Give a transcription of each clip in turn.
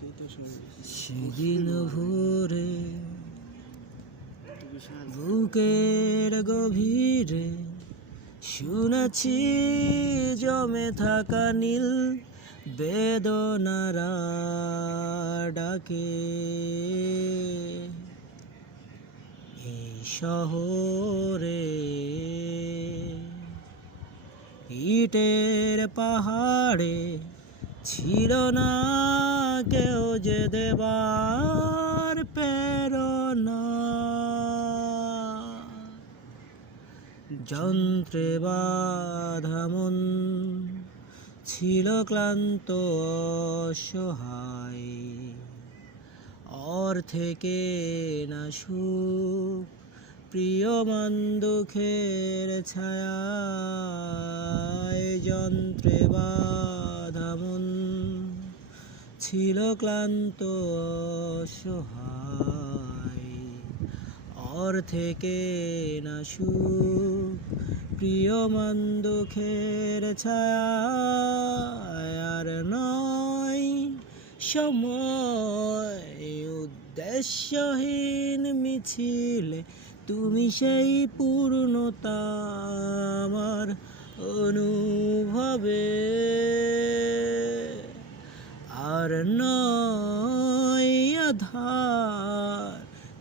সেদিন ভোরে বুকের গভীরে শুনেছি জমে থাকা নীল বেদনারা ডাকে। এই শহরে ইটের পাহাড়ে ছিল না কেউ যে দেবার প্রেরণা। যন্ত্রে বাঁধা মন ছিল ক্লান্ত অসহায়, অর্থেকে না সুখ প্রিয় মান দুঃখের ছায়ায়। যন্ত্রে বাঁধা মন ছিল ক্লান্ত অসহায়, অর্থেকে না সুখ প্রিয় মান দুঃখের ছায়ায়। আর নয় সময় উদ্দেশ্যহীন মিছিলে তুমি সেই পূর্ণতা আমার অনুভবে। আর নয় আধার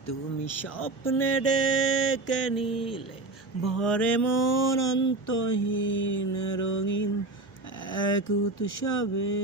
তুমি স্বপ্নে ডেকে নিলে ভরে মন অন্তহীন রঙিন এক উৎসবে।